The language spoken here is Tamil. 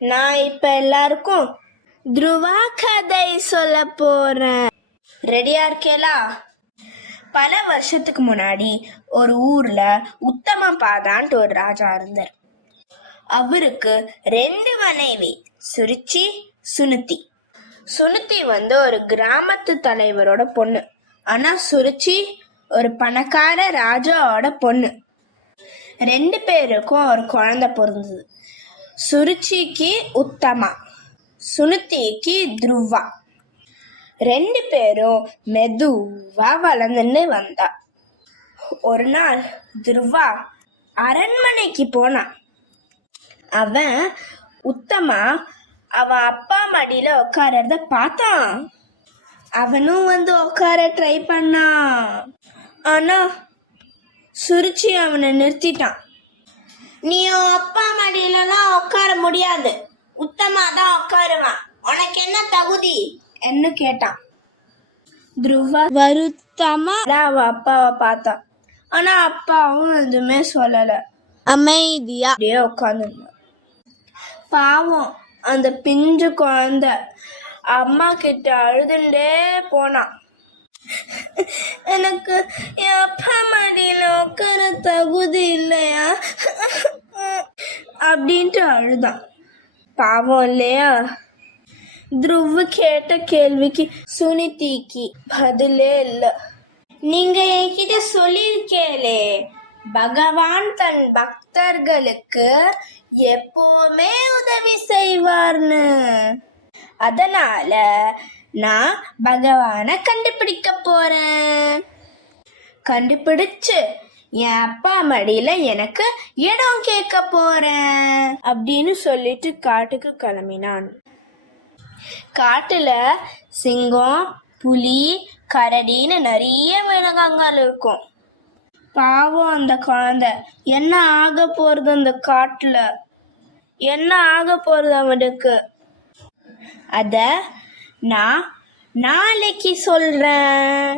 நான் இப்ப எல்லாருக்கும் துருவா கதை சொல்ல போறேன். ரெடியா இருக்கேலா? பல வருஷத்துக்கு முன்னாடி ஒரு ஊர்ல உத்தமபாதான்ட்டு ஒரு ராஜா இருந்தார். அவருக்கு 2 மனைவி, சுருச்சி, சுனுத்தி. சுனுத்தி ஒரு கிராமத்து தலைவரோட பொண்ணு. ஆனா சுருச்சி ஒரு பணக்கார ராஜாவோட பொண்ணு. 2 பேருக்கும் ஒரு குழந்தை பிறந்தது. சுருச்சிக்கு உத்தமா, சுனுத்திக்கு துருவா. 2 பேரும் மெதுவா வளர்ந்துன்னு வந்தா. ஒரு நாள் துருவா அரண்மனைக்கு போனான். அவன் உத்தமா அவன் அப்பா மடியில உட்காரத பார்த்தான். அவனும் உட்கார ட்ரை பண்ணான். ஆனா சுருச்சி அவனை நிறுத்திட்டான். நீ அப்பா மடியிலலாம் உட்கார முடியாது, உத்தமா தான் உட்காருவான், உனக்கு என்ன தகுதி என்ன கேட்டான். துருவா வருத்தமா அவ அப்பாவை பார்த்தான். ஆனா அப்பாவும் எதுவுமே சொல்லல, அமைதியா அப்படியே உட்காந்துருந்தான். பாவம் அந்த பிஞ்சு குழந்தை அம்மா கிட்ட அழுதுண்டே போனான். எனக்கு என் அப்பா மடியில உட்கார தகுதி இல்லையா அப்படின்ட்டு அழுதான். பாவம் இல்லையா? துருவ கேட்ட கேள்விக்கு சுனிதிக்கு பதிலே இல்லை. நீங்க என்கிட்ட சொல்லியிருக்கேளே, பகவான் தன் பக்தர்களுக்கு எப்பவுமே உதவி செய்வார்னு. அதனால நான் பகவானை கண்டுபிடிக்க போறேன். கண்டுபிடிச்சு என் அப்பா மடியில எனக்கு இடம் கேட்க போறேன் அப்படின்னு சொல்லிட்டு காட்டுக்கு கிளம்பினான். காட்டுல சிங்கம், புலி, கரடின்னு நிறைய மிருகங்கள் இருக்கும். பாவம் அந்த குழந்தை, என்ன ஆக போறது அந்த காட்டுல, என்ன ஆக போறது அவனுக்கு, அத நான் நாளைக்கு சொல்றேன்.